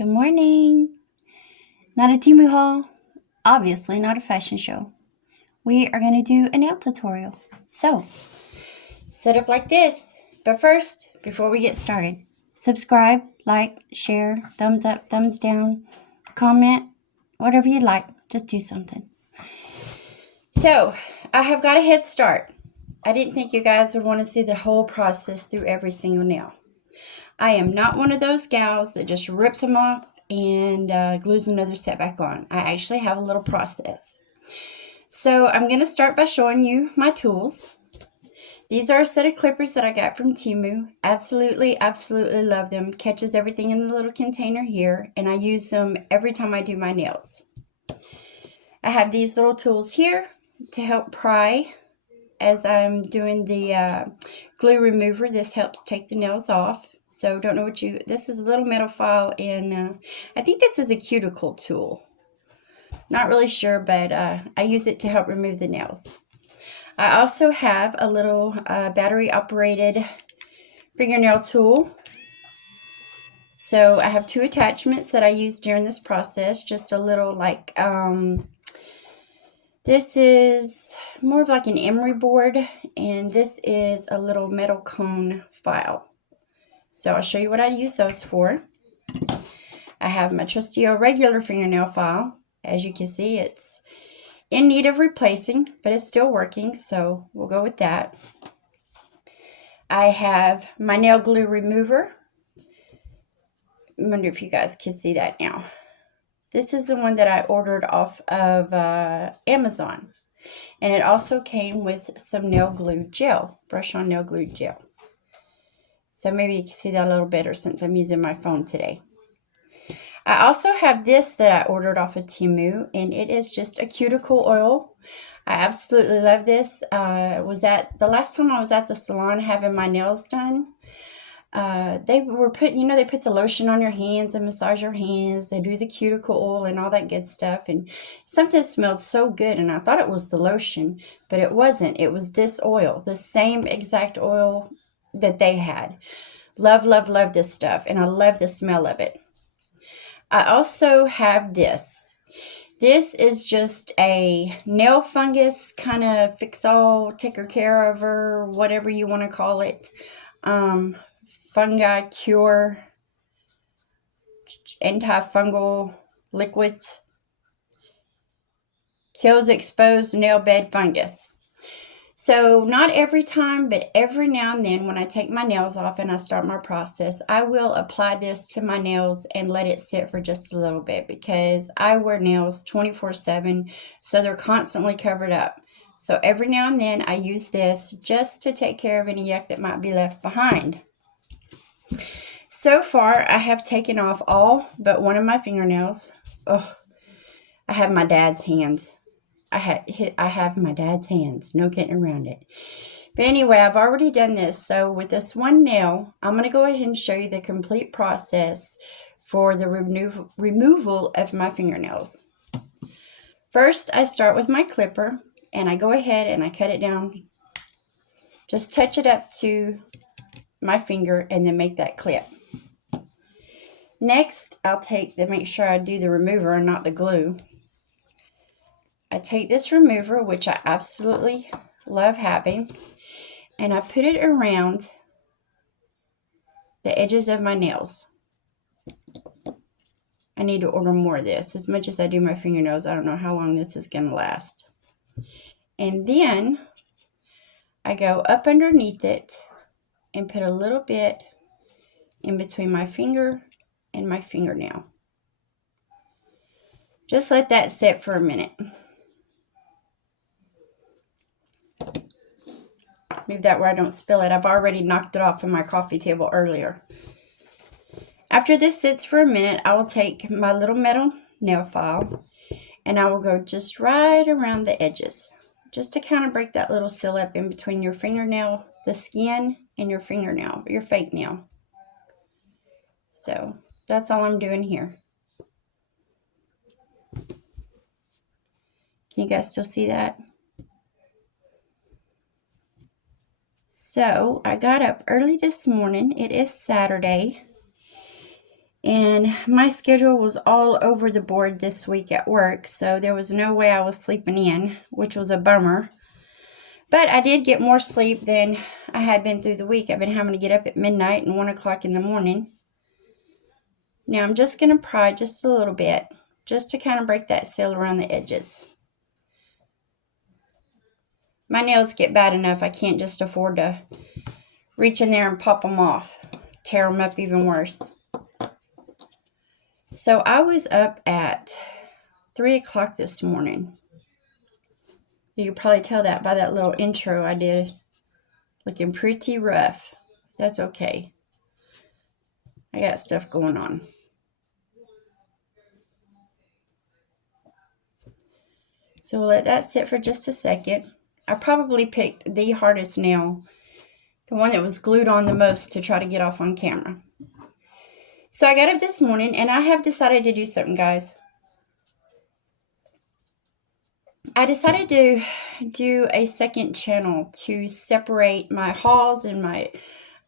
Good morning. Not a Timu haul, obviously not a fashion show. We are going to do a nail tutorial. So, set up like this. But first, before we get started, subscribe, like, share, thumbs up, thumbs down, comment, whatever you'd like. Just do something. So, I have got a head start. I didn't think you guys would want to see the whole process through every single nail. I am not one of those gals that just rips them off and glues another set back on. I actually have a little process. So I'm going to start by showing you my tools. These are a set of clippers that I got from Temu. Absolutely love them. Catches everything in the little container here, and I use them every time I do my nails. I have these little tools here to help pry as I'm doing the glue remover. This helps take the nails off. So don't know what this is a little metal file, and I think this is a cuticle tool. Not really sure, but I use it to help remove the nails. I also have a little battery operated fingernail tool. So I have two attachments that I use during this process. Just a little like, this is more of like an emery board, and this is a little metal cone file. So I'll show you what I use those for. I have my trusty old regular fingernail file. As you can see, it's in need of replacing, but it's still working, so we'll go with that. I have my nail glue remover. I wonder if you guys can see that now. This is the one that I ordered off of Amazon. And it also came with some nail glue gel, brush-on nail glue gel. So maybe you can see that a little better since I'm using my phone today. I also have this that I ordered off of Temu, and it is just a cuticle oil. I absolutely love this. The last time I was at the salon having my nails done, they were they put the lotion on your hands and massage your hands. They do the cuticle oil and all that good stuff. And something smelled so good, and I thought it was the lotion, but it wasn't. It was this oil, the same exact oil that they had. Love this stuff, and I love the smell of it. I also have this. This is just a nail fungus kind of fix-all, taker care of, or whatever you want to call it. Fungi cure, antifungal liquids. Kills exposed nail bed fungus. So not every time, but every now and then when I take my nails off and I start my process, I will apply this to my nails and let it sit for just a little bit, because I wear nails 24/7, so they're constantly covered up. So every now and then I use this just to take care of any yuck that might be left behind. So far, I have taken off all but one of my fingernails. Oh, I have my dad's hands. I have my dad's hands. No getting around it. But anyway, I've already done this. So with this one nail, I'm going to go ahead and show you the complete process for the removal of my fingernails. First, I start with my clipper, and I go ahead and I cut it down. Just touch it up to my finger and then make that clip. Next, I'll make sure I do the remover and not the glue. I take this remover, which I absolutely love having, and I put it around the edges of my nails. I need to order more of this. As much as I do my fingernails, I don't know how long this is going to last. And then I go up underneath it and put a little bit in between my finger and my fingernail. Just let that sit for a minute. Move that where I don't spill it. I've already knocked it off of my coffee table earlier. After this sits for a minute, I will take my little metal nail file and I will go just right around the edges, just to kind of break that little seal up in between your fingernail, the skin, and your fingernail, your fake nail. So that's all I'm doing here. Can you guys still see that? So I got up early this morning. It is Saturday. And my schedule was all over the board this week at work, so there was no way I was sleeping in, which was a bummer. But I did get more sleep than I had been through the week. I've been having to get up at midnight and 1 o'clock in the morning. Now I'm just going to pry just a little bit, just to kind of break that seal around the edges. My nails get bad enough, I can't just afford to reach in there and pop them off, tear them up even worse. So I was up at 3 o'clock this morning. You can probably tell that by that little intro I did. Looking pretty rough. That's okay. I got stuff going on. So we'll let that sit for just a second. I probably picked the hardest nail, the one that was glued on the most to try to get off on camera. So I got up this morning and I have decided to do something, guys. I decided to do a second channel to separate my hauls and my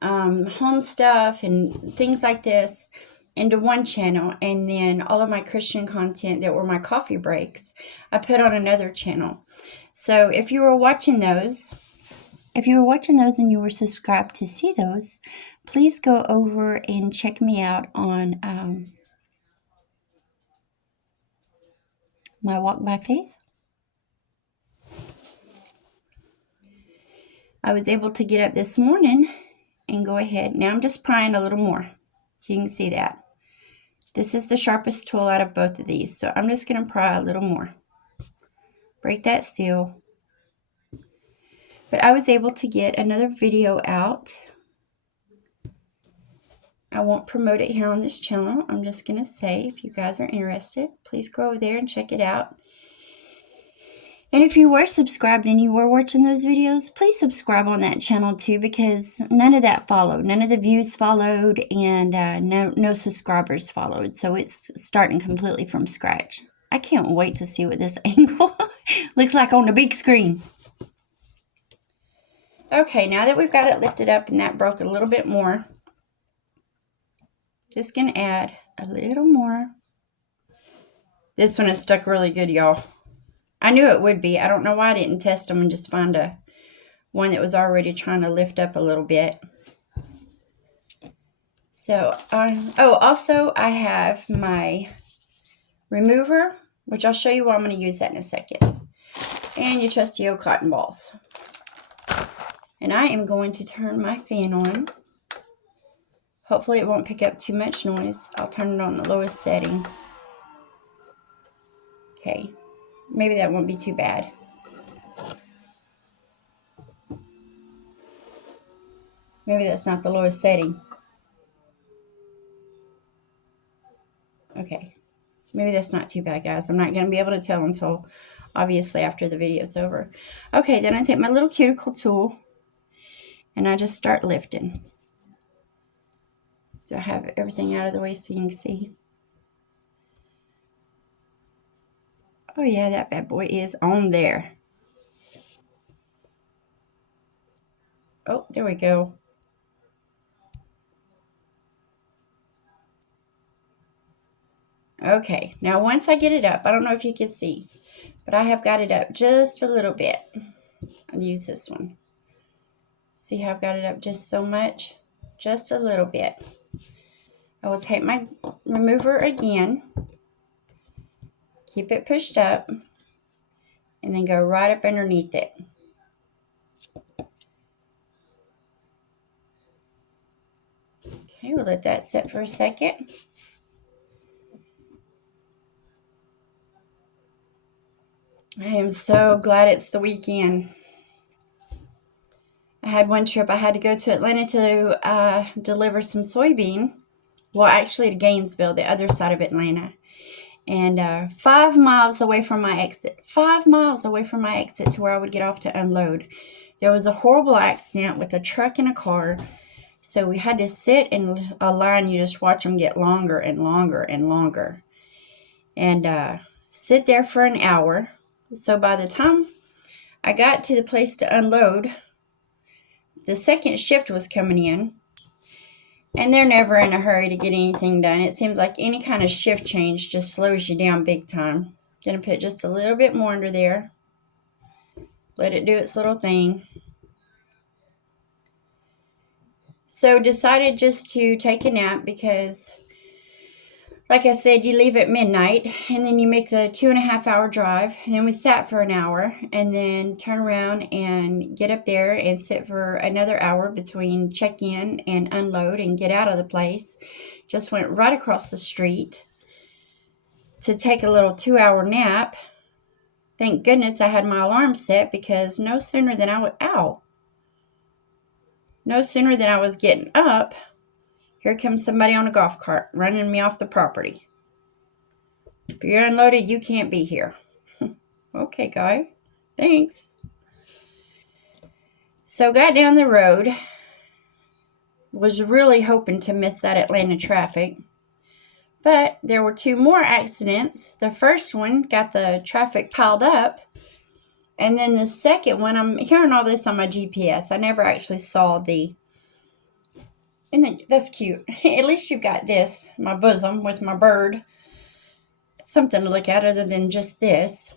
home stuff and things like this into one channel, and then all of my Christian content that were my coffee breaks I put on another channel. So if you were watching those and you were subscribed to see those, please go over and check me out on my Walk by Faith. I was able to get up this morning and go ahead. Now I'm just prying a little more. You can see that. This is the sharpest tool out of both of these, so I'm just going to pry a little more. Break that seal. But I was able to get another video out. I won't promote it here on this channel. I'm just going to say, if you guys are interested, please go over there and check it out. And if you were subscribed and you were watching those videos, please subscribe on that channel too, because none of that followed. None of the views followed, and no subscribers followed. So it's starting completely from scratch. I can't wait to see what this angle looks like on the big screen. Okay, now that we've got it lifted up and that broke a little bit more, just going to add a little more. This one is stuck really good, y'all. I knew it would be. I don't know why I didn't test them and just find one that was already trying to lift up a little bit. So, also I have my remover, which I'll show you why I'm going to use that in a second. And your trusty old cotton balls. And I am going to turn my fan on. Hopefully it won't pick up too much noise. I'll turn it on the lowest setting. Okay. Maybe that won't be too bad. Maybe that's not the lowest setting. Okay. Maybe that's not too bad, guys. I'm not going to be able to tell until, obviously, after the video's over. Okay, then I take my little cuticle tool and I just start lifting. So I have everything out of the way so you can see. Oh yeah, that bad boy is on there. Oh, there we go. Okay, now once I get it up, I don't know if you can see, but I have got it up just a little bit. I'll use this one. See how I've got it up just so much? Just a little bit. I will take my remover again, keep it pushed up, and then go right up underneath it. Okay, we'll let that sit for a second. I am so glad it's the weekend. I had one trip. I had to go to Atlanta to deliver some soybean. Well, actually to Gainesville, the other side of Atlanta. And 5 miles away from my exit. 5 miles away from my exit to where I would get off to unload. There was a horrible accident with a truck and a car. So we had to sit in a line. You just watch them get longer and longer and longer. And sit there for an hour. So by the time I got to the place to unload, the second shift was coming in. And they're never in a hurry to get anything done. It seems like any kind of shift change just slows you down big time. Gonna put just a little bit more under there. Let it do its little thing. So decided just to take a nap because, like I said, you leave at midnight and then you make the 2.5 hour drive. And then we sat for an hour and then turn around and get up there and sit for another hour between check in and unload and get out of the place. Just went right across the street to take a little 2 hour nap. Thank goodness I had my alarm set because no sooner than I was getting up, here comes somebody on a golf cart running me off the property. If you're unloaded, you can't be here. Okay, guy. Thanks. So got down the road. Was really hoping to miss that Atlanta traffic. But there were 2 more accidents. The first one got the traffic piled up. And then the second one, I'm hearing all this on my GPS. I never actually saw the... And that's cute. At least you've got this, my bosom with my bird. Something to look at other than just this.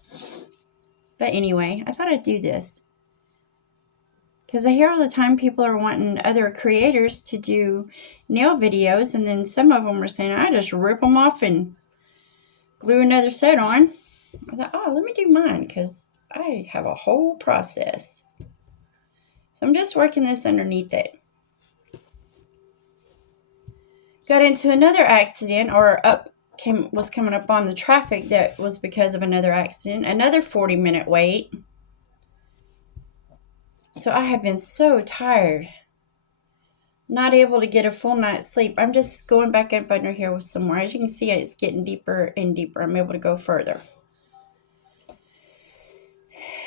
But anyway, I thought I'd do this. Because I hear all the time people are wanting other creators to do nail videos. And then some of them are saying, I just rip them off and glue another set on. I thought, oh, let me do mine because I have a whole process. So I'm just working this underneath it. Got into another accident, or was coming up on the traffic that was because of another accident. Another 40-minute wait. So I have been so tired. Not able to get a full night's sleep. I'm just going back up under here with some more. As you can see, it's getting deeper and deeper. I'm able to go further.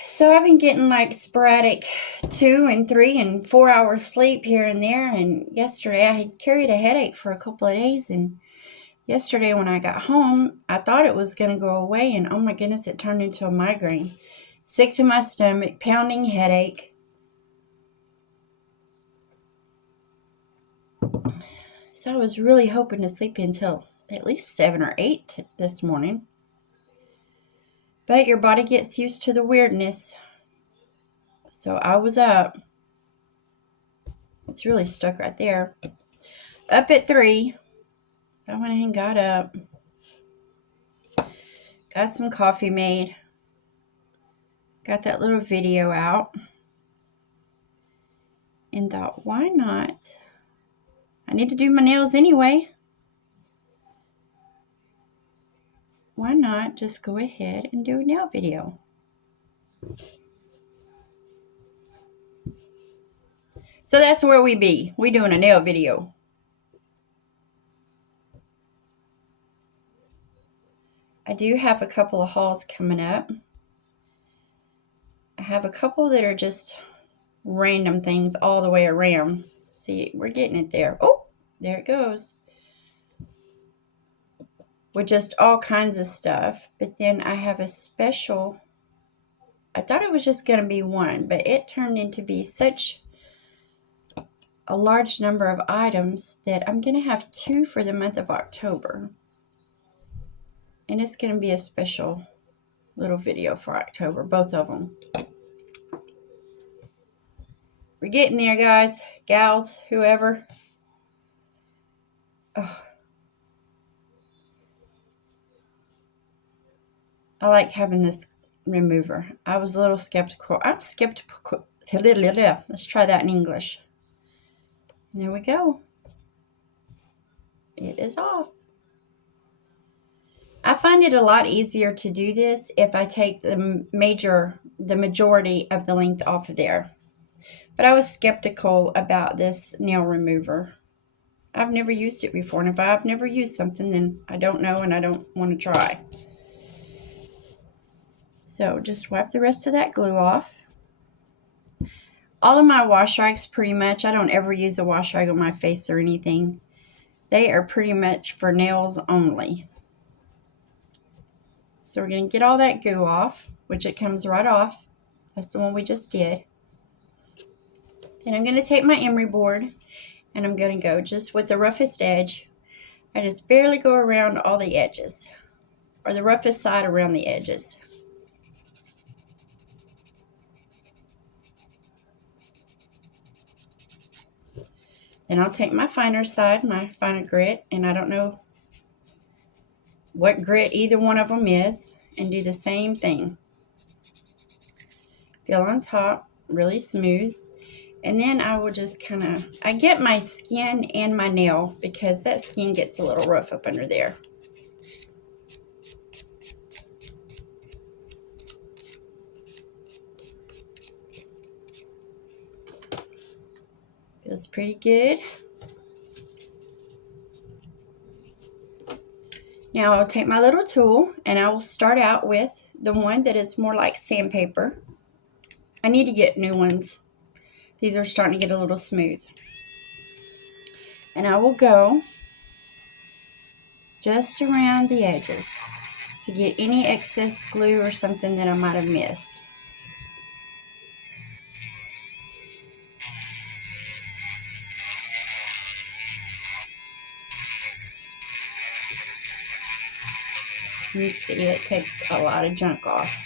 So I've been getting like sporadic 2 and 3 and 4 hours sleep here and there. And yesterday I had carried a headache for a couple of days. And yesterday when I got home, I thought it was going to go away. And oh my goodness, it turned into a migraine. Sick to my stomach, pounding headache. So I was really hoping to sleep until at least 7 or 8 this morning. But your body gets used to the weirdness. So I was up. It's really stuck right there. Up at 3. So I went ahead and got up. Got some coffee made. Got that little video out. And thought, why not? I need to do my nails anyway. Why not just go ahead and do a nail video? So that's where we be. We doing a nail video. I do have a couple of hauls coming up. I have a couple that are just random things all the way around. See, we're getting it there. Oh, there it goes. With just all kinds of stuff. But then I have a special. I thought it was just going to be one, but it turned into be such a large number of items that I'm going to have 2 for the month of October. And it's going to be a special little video for October, both of them. We're getting there, guys, gals, whoever. Oh. I like having this remover. I was a little skeptical. I'm skeptical. Let's try that in English. There we go. It is off. I find it a lot easier to do this if I take the majority of the length off of there. But I was skeptical about this nail remover. I've never used it before, and if I've never used something, then I don't know and I don't want to try. So just wipe the rest of that glue off. All of my wash rags pretty much, I don't ever use a wash rag on my face or anything. They are pretty much for nails only. So we're going to get all that goo off, which it comes right off. That's the one we just did. Then I'm going to take my emery board, and I'm going to go just with the roughest edge. I just barely go around all the edges, or the roughest side around the edges. Then I'll take my finer side, my finer grit, and I don't know what grit either one of them is, and do the same thing. Fill on top, really smooth. And then I will just I get my skin and my nail because that skin gets a little rough up under there. Feels pretty good. Now I'll take my little tool and I will start out with the one that is more like sandpaper. I need to get new ones. These are starting to get a little smooth. And I will go just around the edges to get any excess glue or something that I might have missed. You can see it takes a lot of junk off.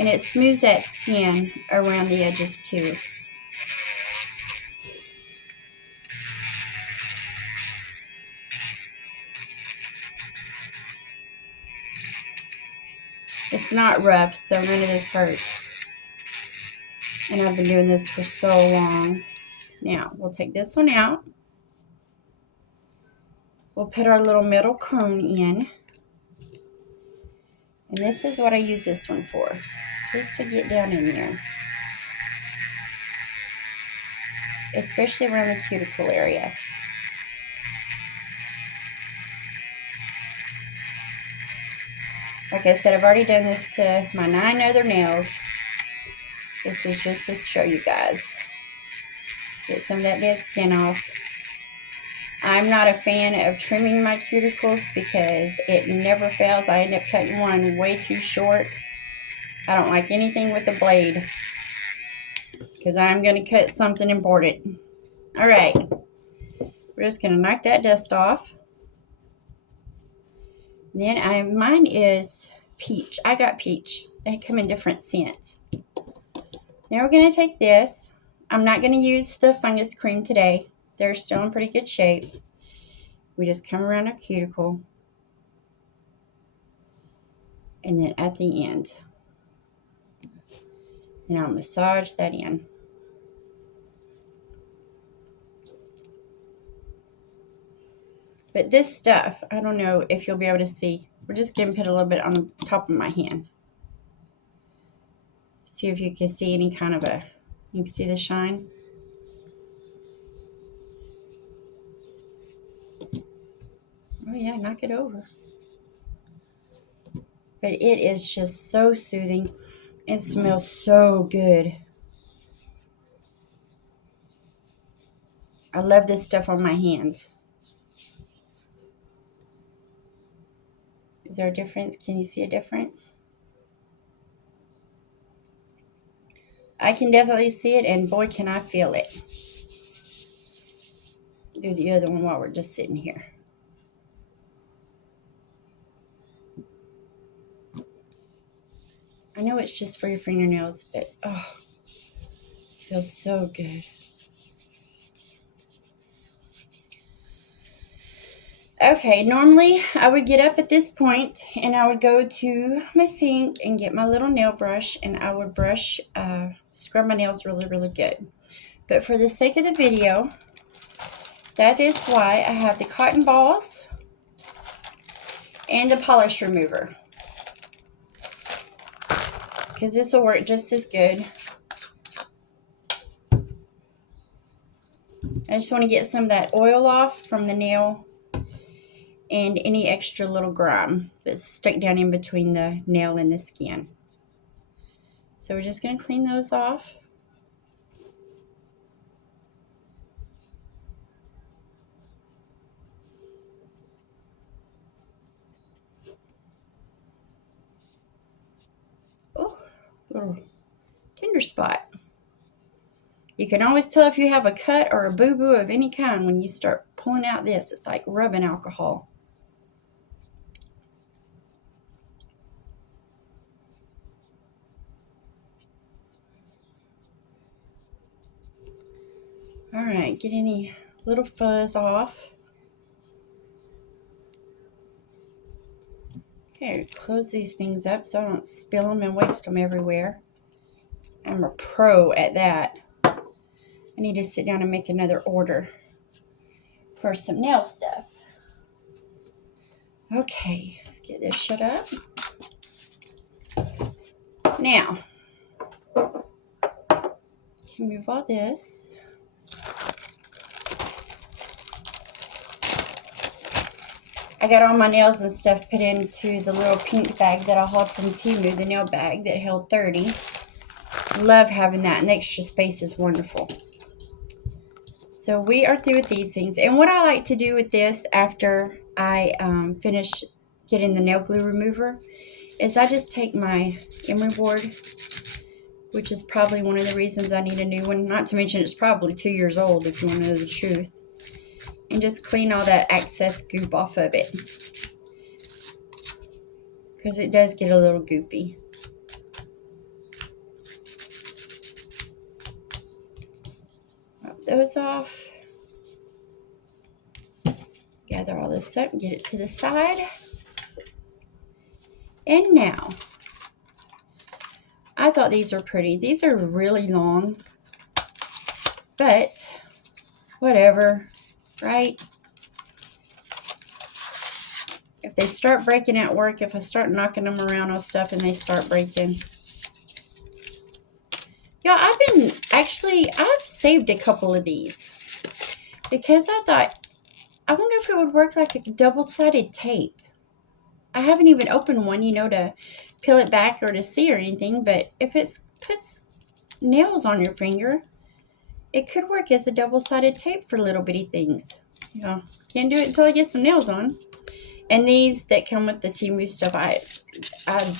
And it smooths that skin around the edges too. It's not rough, so none of this hurts. And I've been doing this for so long. Now, we'll take this one out. We'll put our little metal cone in. And this is what I use this one for, just to get down in there. Especially around the cuticle area. Like I said, I've already done this to my 9 other nails. This was just to show you guys. Get some of that dead skin off. I'm not a fan of trimming my cuticles because it never fails. I end up cutting one way too short. I don't like anything with a blade because I'm going to cut something important. All right. We're just going to knock that dust off. Then mine is peach. I got peach. They come in different scents. Now we're going to take this. I'm not going to use the fungus cream today. They're still in pretty good shape. We just come around our cuticle. And then at the end. And I'll massage that in. But this stuff, I don't know if you'll be able to see. We're just going to put a little bit on the top of my hand. See if you can see any kind of you can see the shine. Oh yeah, knock it over. But it is just so soothing. It smells so good. I love this stuff on my hands. Is there a difference? Can you see a difference? I can definitely see it, and boy, can I feel it. Do the other one while we're just sitting here. I know it's just for your fingernails, but oh, it feels so good. Okay, normally I would get up at this point and I would go to my sink and get my little nail brush and I would scrub my nails really, really good. But for the sake of the video, that is why I have the cotton balls and the polish remover. Because this will work just as good. I just want to get some of that oil off from the nail and any extra little grime that's stuck down in between the nail and the skin. So we're just going to clean those off. Oh, little tender spot. You can always tell if you have a cut or a boo-boo of any kind when you start pulling out this. It's like rubbing alcohol. All right, get any little fuzz off. Okay, close these things up so I don't spill them and waste them everywhere. I'm a pro at that. I need to sit down and make another order for some nail stuff. Okay, let's get this shut up. Now, move all this. I got all my nails and stuff put into the little pink bag that I hauled from Temu, the nail bag that held 30. Love having that, and the extra space is wonderful. So we are through with these things. And what I like to do with this after I finish getting the nail glue remover is I just take my emery board, which is probably one of the reasons I need a new one. Not to mention it's probably 2 years old if you want to know the truth. And just clean all that excess goop off of it, because it does get a little goopy. Wipe those off. Gather all this up and get it to the side. And now, I thought these were pretty. These are really long, but whatever, right? If they start breaking at work, if I start knocking them around on stuff and they start breaking. Yeah, I've saved a couple of these because I thought, I wonder if it would work like a double-sided tape. I haven't even opened one, to peel it back or to see or anything, but if it puts nails on your finger, it could work as a double-sided tape for little bitty things. Can't do it until I get some nails on. And these that come with the Temu stuff, I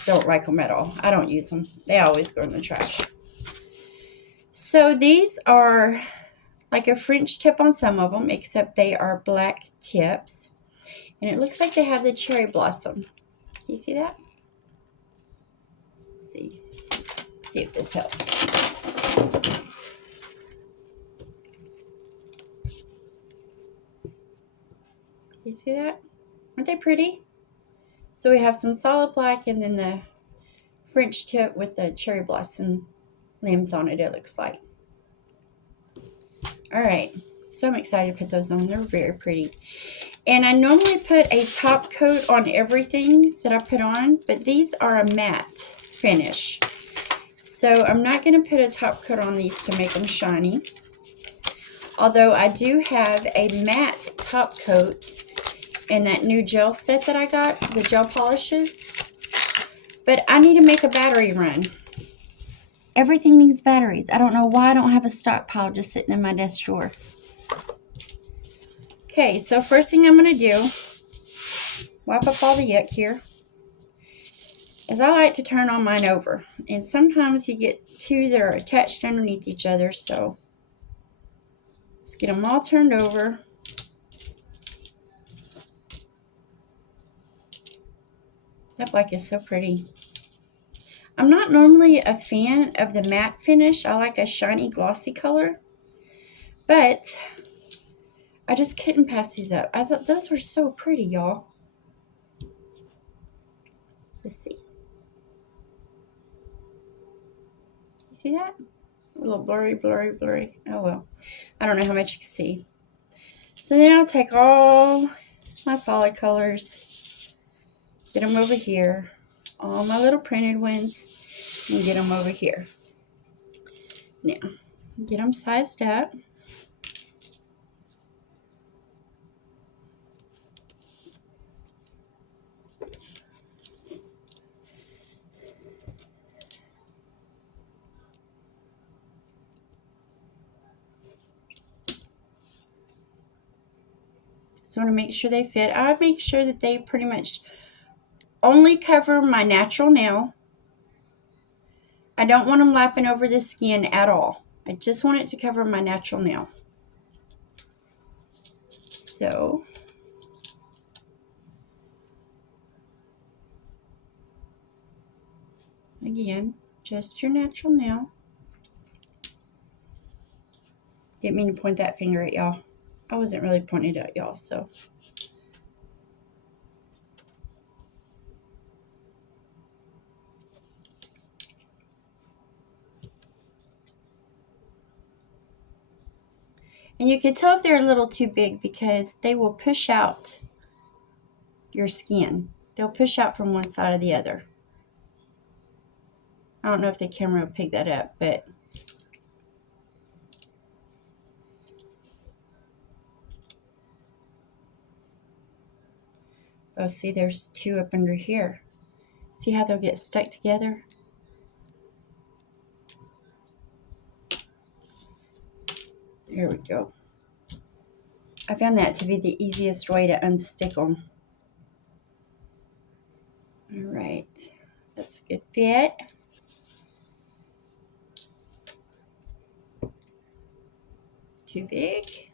don't like them at all. I don't use them. They always go in the trash. So these are like a French tip on some of them, except they are black tips. And it looks like they have the cherry blossom. You see that? Let's see if this helps. You see that? Aren't they pretty? So we have some solid black and then the French tip with the cherry blossom limbs on it, it looks like. All right, so I'm excited to put those on. They're very pretty. And I normally put a top coat on everything that I put on, but these are a matte finish. So I'm not going to put a top coat on these to make them shiny. Although I do have a matte top coat in that new gel set that I got, the gel polishes. But I need to make a battery run. Everything needs batteries. I don't know why I don't have a stockpile just sitting in my desk drawer. Okay, so first thing I'm going to do, wipe up all the yuck here, is I like to turn on mine over. And sometimes you get two that are attached underneath each other, so let's get them all turned over. That black is so pretty. I'm not normally a fan of the matte finish. I like a shiny, glossy color. But I just couldn't pass these up. I thought those were so pretty, y'all. Let's see. You see that? A little blurry. Oh, well. I don't know how much you can see. So then I'll take all my solid colors, get them over here, all my little printed ones, and get them over here. Now, get them sized up. So I want to make sure they fit. I make sure that they pretty much only cover my natural nail. I don't want them lapping over the skin at all. I just want it to cover my natural nail. So again, just your natural nail. Didn't mean to point that finger at y'all. I wasn't really pointing it at y'all, so. And you can tell if they're a little too big because they will push out your skin. They'll push out from one side or the other. I don't know if the camera will pick that up, but oh, see, there's two up under here. See how they'll get stuck together? There we go. I found that to be the easiest way to unstick them. All right, that's a good fit. Too big.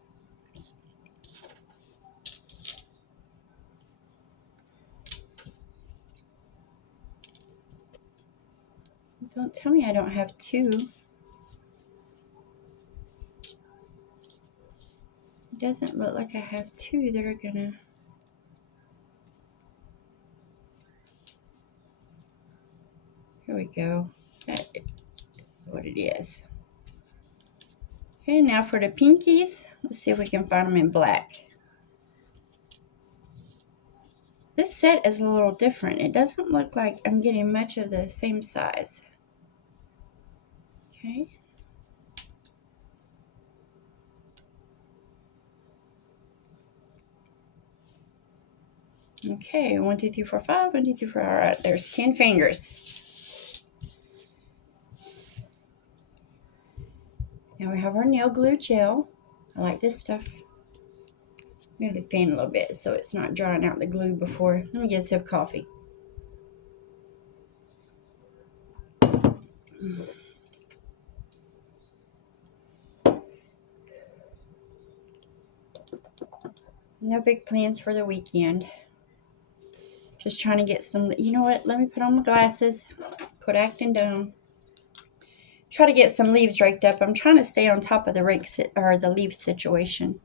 Don't tell me I don't have two. It doesn't look like I have two that are gonna. Here we go. That is what it is. Okay, now for the pinkies. Let's see if we can find them in black. This set is a little different. It doesn't look like I'm getting much of the same size. Okay. Okay, 1, 2, 3, 4, 5. 1, 2, 3, 4. All right, there's 10 fingers. Now we have our nail glue gel. I like this stuff. Move the fan a little bit so it's not drying out the glue before. Let me get a sip of coffee. No big plans for the weekend. Just trying to get some, you know what? Let me put on my glasses. Quit acting dumb. Try to get some leaves raked up. I'm trying to stay on top of the the leaf situation.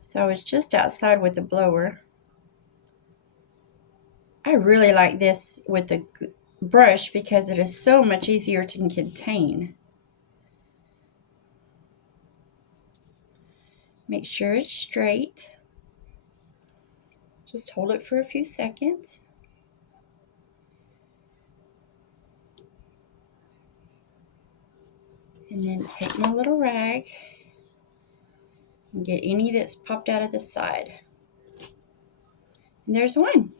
So I was just outside with the blower. I really like this with the brush because it is so much easier to contain. Make sure it's straight. Just hold it for a few seconds. And then take my little rag and get any that's popped out of the side. And there's one.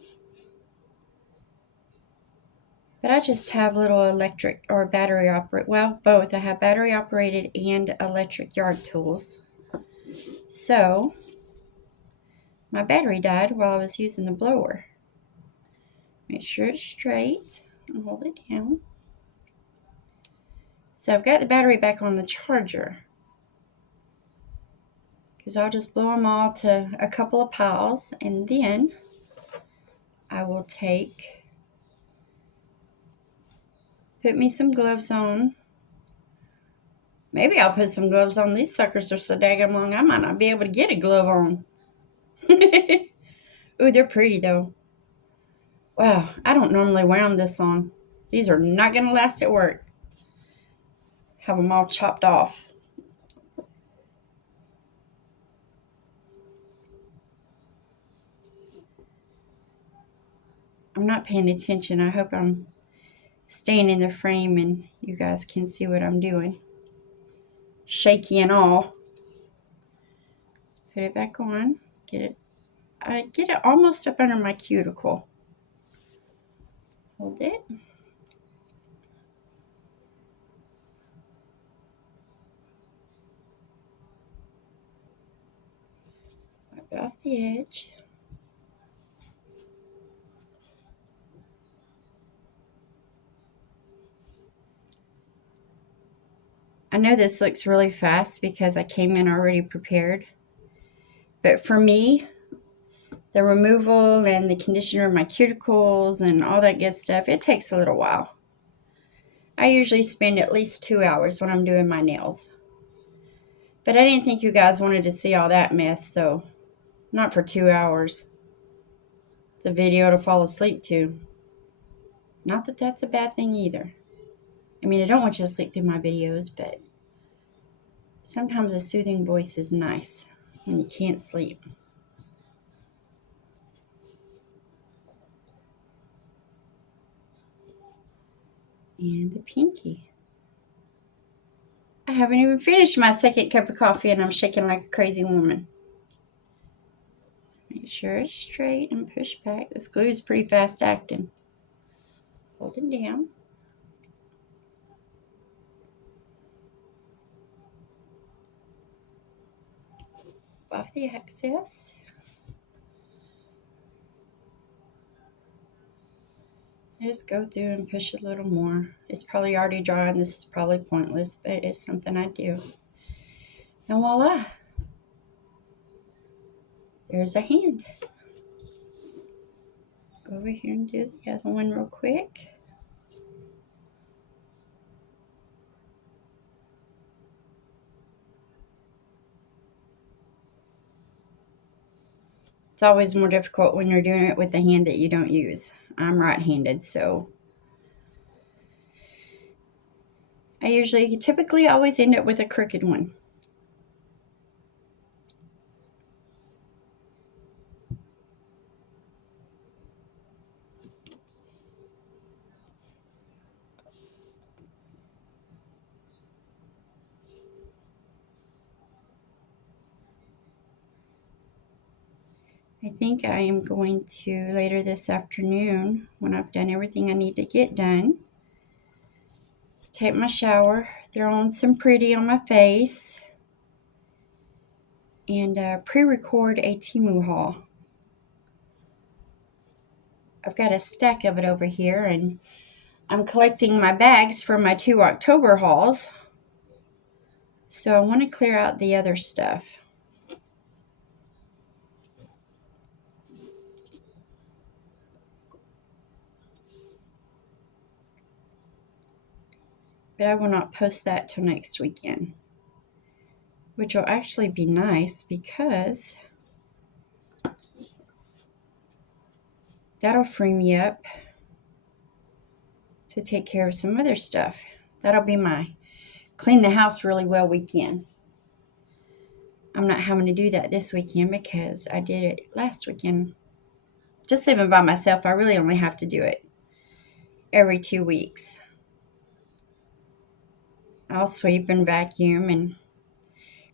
But I just have little electric or battery operated, well, both. I have battery operated and electric yard tools. So my battery died while I was using the blower. Make sure it's straight and hold it down. So I've got the battery back on the charger because I'll just blow them all to a couple of piles, and then I will put me some gloves on. Maybe I'll put some gloves on. These suckers are so daggum long, I might not be able to get a glove on. Ooh, they're pretty though. Wow, I don't normally wear them this long. These are not going to last at work. Have them all chopped off. I'm not paying attention. I hope I'm staying in the frame and you guys can see what I'm doing. Shaky and all. Let's put it back on. I get it almost up under my cuticle. Hold it. Wipe it off the edge. I know this looks really fast because I came in already prepared. But for me, the removal and the conditioner of my cuticles and all that good stuff, it takes a little while. I usually spend at least 2 hours when I'm doing my nails. But I didn't think you guys wanted to see all that mess, so not for 2 hours. It's a video to fall asleep to. Not that that's a bad thing either. I mean, I don't want you to sleep through my videos, but sometimes a soothing voice is nice when you can't sleep. And the pinky. I haven't even finished my second cup of coffee and I'm shaking like a crazy woman. Make sure it's straight and push back. This glue is pretty fast acting. Hold it down. Buff the excess. Just go through and push a little more. It's probably already dry and this is probably pointless, but it's something I do. And voila. There's a hand. Go over here and do the other one real quick. It's always more difficult when you're doing it with the hand that you don't use. I'm right-handed, so I typically always end up with a crooked one. I think I am going to, later this afternoon, when I've done everything I need to get done, take my shower, throw on some pretty on my face, and pre-record a Temu haul. I've got a stack of it over here, and I'm collecting my bags for my 2 October hauls. So I want to clear out the other stuff. But I will not post that till next weekend, which will actually be nice because that'll free me up to take care of some other stuff. That'll be my clean the house really well weekend. I'm not having to do that this weekend because I did it last weekend. Just living by myself, I really only have to do it every 2 weeks. I'll sweep and vacuum and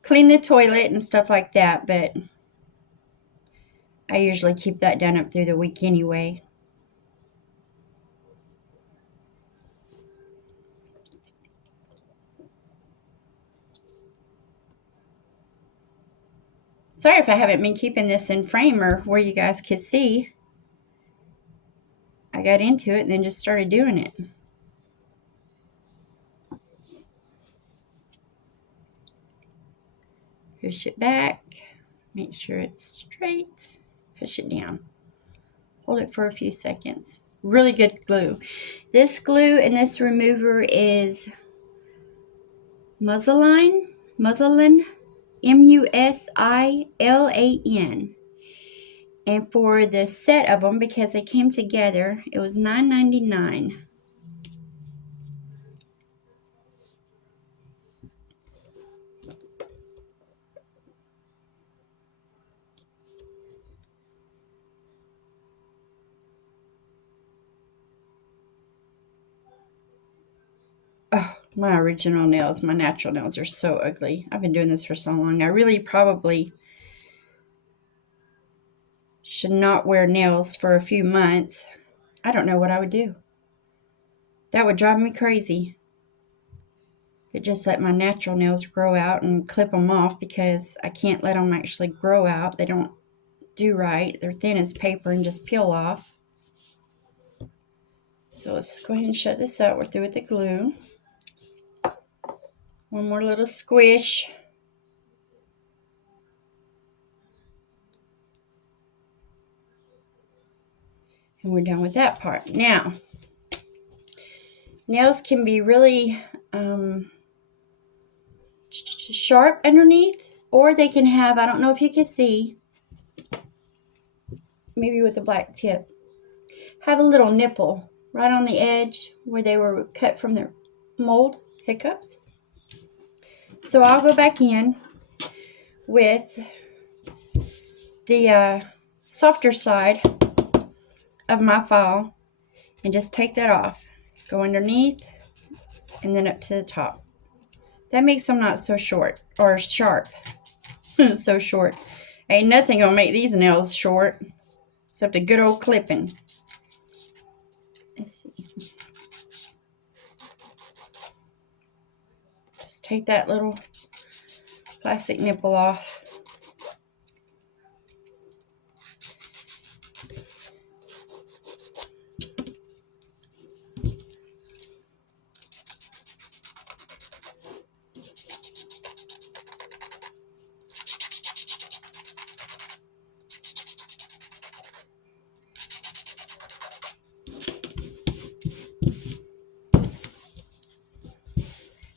clean the toilet and stuff like that, but I usually keep that done up through the week anyway. Sorry if I haven't been keeping this in frame or where you guys could see. I got into it and then just started doing it. Push it back. Make sure it's straight. Push it down. Hold it for a few seconds. Really good glue. This glue and this remover is Muslin, Musillan. And for the set of them, because they came together, it was $9.99. Oh, my original nails, my natural nails are so ugly. I've been doing this for so long. I really probably should not wear nails for a few months. I don't know what I would do. That would drive me crazy. But just let my natural nails grow out and clip them off because I can't let them actually grow out. They don't do right. They're thin as paper and just peel off. So let's go ahead and shut this out. We're through with the glue. One more little squish. And we're done with that part. Now, nails can be really sharp underneath, or they can have, I don't know if you can see, maybe with the black tip, have a little nipple right on the edge where they were cut from their mold hiccups. So I'll go back in with the softer side of my file and just take that off. Go underneath and then up to the top. That makes them not so short or sharp. So short. Ain't nothing gonna make these nails short except a good old clipping. Let's see. Just take that little plastic nipple off.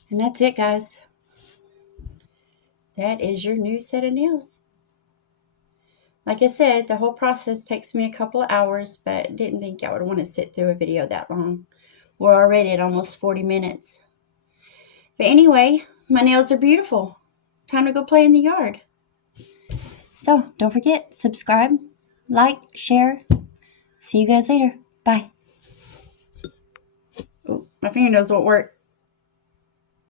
And that's it, guys. That is your new set of nails. Like I said, the whole process takes me a couple of hours, but didn't think I would want to sit through a video that long. We're already at almost 40 minutes. But anyway, my nails are beautiful. Time to go play in the yard. So don't forget, subscribe, like, share. See you guys later. Bye. Oh, my fingernails won't work.